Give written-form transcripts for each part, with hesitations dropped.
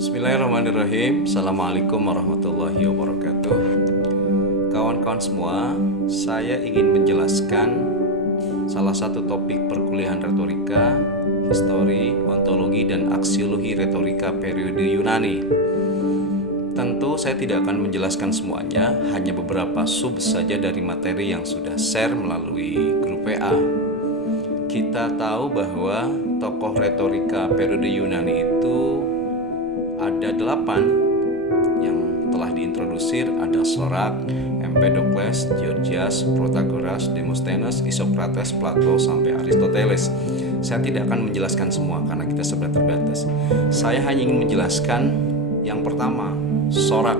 Bismillahirrahmanirrahim. Assalamualaikum warahmatullahi wabarakatuh. Kawan-kawan semua, saya ingin menjelaskan salah satu topik perkuliahan retorika, histori, ontologi, dan aksiologi retorika periode Yunani. Tentu saya tidak akan menjelaskan semuanya, hanya beberapa sub saja dari materi yang sudah share melalui grup WA. Kita tahu bahwa tokoh retorika periode Yunani itu ada 8 yang telah diintrodusir. Ada Sorak, Empedokles, Gorgias, Protagoras, Demosthenes, Isokrates, Plato, sampai Aristoteles. Saya tidak akan menjelaskan semua karena kita sebenarnya terbatas. Saya hanya ingin menjelaskan yang pertama, Sorak.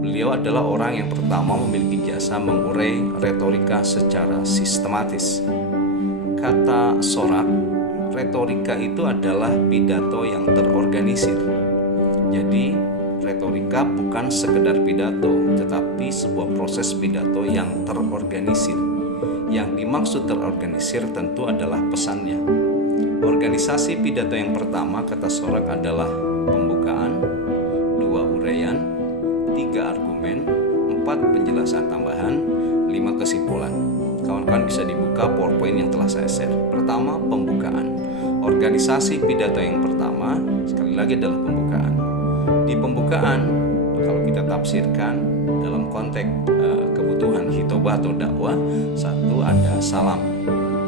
Beliau adalah orang yang pertama memiliki jasa mengurai retorika secara sistematis. Kata Sorak, retorika itu adalah pidato yang terorganisir. Jadi, retorika bukan sekedar pidato, tetapi sebuah proses pidato yang terorganisir. Yang dimaksud terorganisir tentu adalah pesannya. Organisasi pidato yang pertama, kata Sorak, adalah pembukaan, 2 uraian, 3 argumen, 4 penjelasan tambahan, 5 kesimpulan. Kawan-kawan bisa dibuka PowerPoint yang telah saya share. Pertama, pembukaan. Organisasi pidato yang pertama, sekali lagi, adalah pembukaan. Di pembukaan, kalau kita tafsirkan dalam konteks kebutuhan hitobah atau dakwah, satu, ada salam.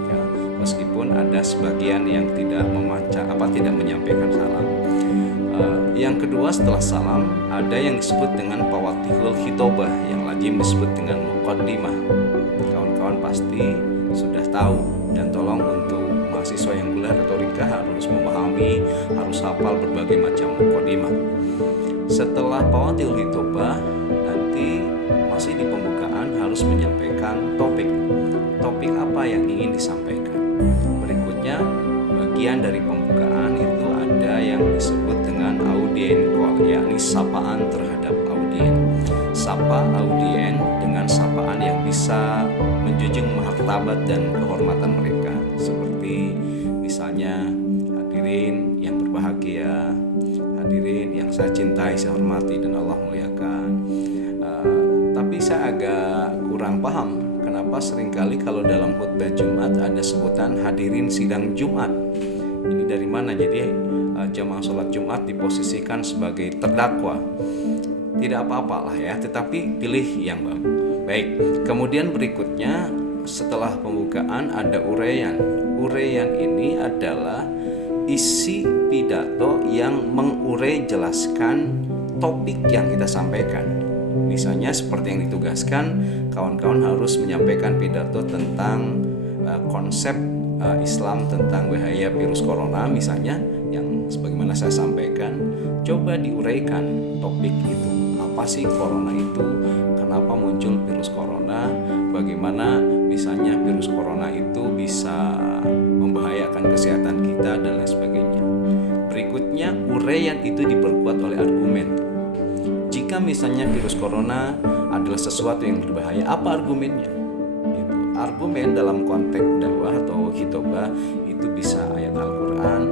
Ya, meskipun ada sebagian yang tidak menyampaikan salam. Yang kedua, setelah salam, ada yang disebut dengan pawatihul hitobah, yang lagi disebut dengan muqaddimah. Kawan-kawan pasti sudah tahu, dan tolong untuk mahasiswa yang kuliah retorika harus memahami, harus hafal berbagai macam muqaddimah. Setelah pawatihul hitobah, nanti masih di pembukaan harus menyampaikan topik. Topik apa yang ingin disampaikan? Berikutnya, bagian dari pembukaan itu ada yang disebut dengan audien call, yakni sapaan terhadap audien. Sapa audien dengan sapaan yang bisa menjunjung martabat dan kehormatan mereka, seperti misalnya, hadirin yang berbahagia, hadirin yang saya cintai, saya hormati, dan Allah muliakan. Tapi saya agak kurang paham kenapa seringkali kalau dalam khutbah Jumat ada sebutan hadirin sidang Jumat. Ini dari mana? Jadi jamaah sholat Jumat diposisikan sebagai terdakwa. Tidak apa-apalah ya, tetapi pilih yang bagus. Baik, kemudian berikutnya setelah pembukaan ada uraian. Uraian ini adalah isi pidato yang mengurai jelaskan topik yang kita sampaikan. Misalnya seperti yang ditugaskan, kawan-kawan harus menyampaikan pidato tentang konsep Islam tentang bahaya virus corona, misalnya, yang sebagaimana saya sampaikan. Coba diuraikan topik itu. Apa sih corona itu? Kenapa muncul virus corona? Bagaimana misalnya virus corona itu bisa membahayakan kesehatan kita, dan lain sebagainya. Berikutnya, uraian itu diperkuat oleh argumen. Jika misalnya virus corona adalah sesuatu yang berbahaya, apa argumennya? Argumen dalam konteks dakwah atau khitobah itu bisa ayat Al-Quran,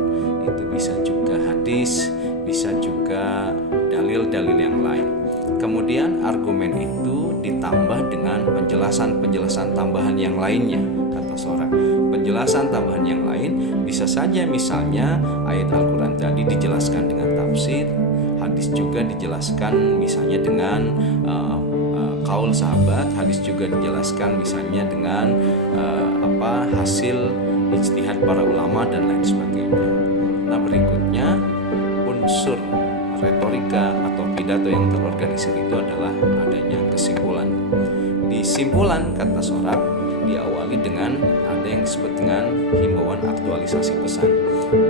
itu bisa juga hadis, bisa juga dalil-dalil yang lain. Kemudian argumen itu ditambah dengan penjelasan-penjelasan tambahan yang lainnya, kata Sorak. Penjelasan tambahan yang lain bisa saja misalnya ayat Al-Quran tadi dijelaskan dengan tafsir, hadis juga dijelaskan misalnya dengan kaul sahabat, hadis juga dijelaskan misalnya dengan hasil ijtihad para ulama, dan lain sebagainya. Nah, berikutnya, unsur retorika atau pidato yang terorganisir itu adalah adanya kesimpulan. Di simpulan, kata Sorak, diawali dengan ada yang disebut dengan himbauan aktualisasi pesan.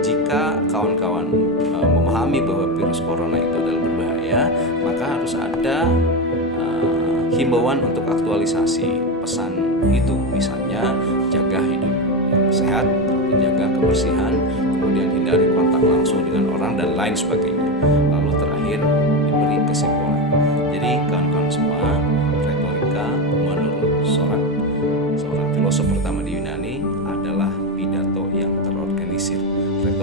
Jika kawan-kawan memahami bahwa virus corona itu adalah berbahaya, maka harus ada himbauan untuk aktualisasi pesan itu, misalnya jaga hidup yang sehat, jaga kebersihan, kemudian hindari kontak langsung dengan orang, dan lain sebagainya. Lalu terakhir diberi kesimpulan. Jadi kawan-kawan semua, retorika menurut Sorak, seorang filosof pertama di Yunani, adalah pidato yang terorganisir.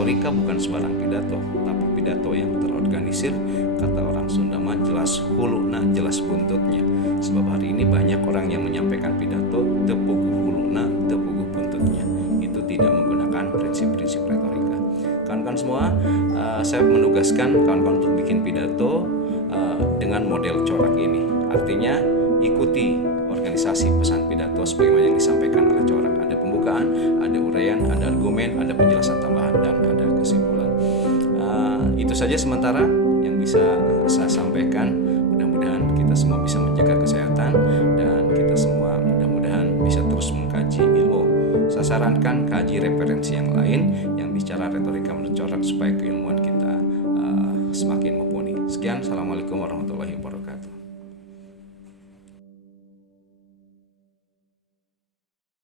retorika bukan sembarang pidato, tapi pidato yang terorganisir. Kata orang Sunda mah jelas huluna, jelas buntutnya. Sebab hari ini banyak orang yang menyampaikan pidato tepuguh huluna, tepuguh buntutnya. Itu tidak menggunakan prinsip-prinsip retorika. Kawan-kawan semua, saya menugaskan kawan-kawan untuk bikin pidato dengan model corak ini. Artinya ikuti organisasi pesan pidato sebagaimana yang disampaikan oleh corak. Ada pembukaan, ada uraian, ada argumen, ada penjelasan tambahan, dan ada kesimpulan. Itu saja sementara yang bisa saya sampaikan. Mudah-mudahan kita semua bisa menjaga kesehatan dan kita semua mudah-mudahan bisa terus mengkaji ilmu. Saya sarankan kaji referensi yang lain yang bicara retorika menurut corak supaya keilmuan kita semakin mumpuni. Sekian, assalamualaikum warahmatullahi wabarakatuh.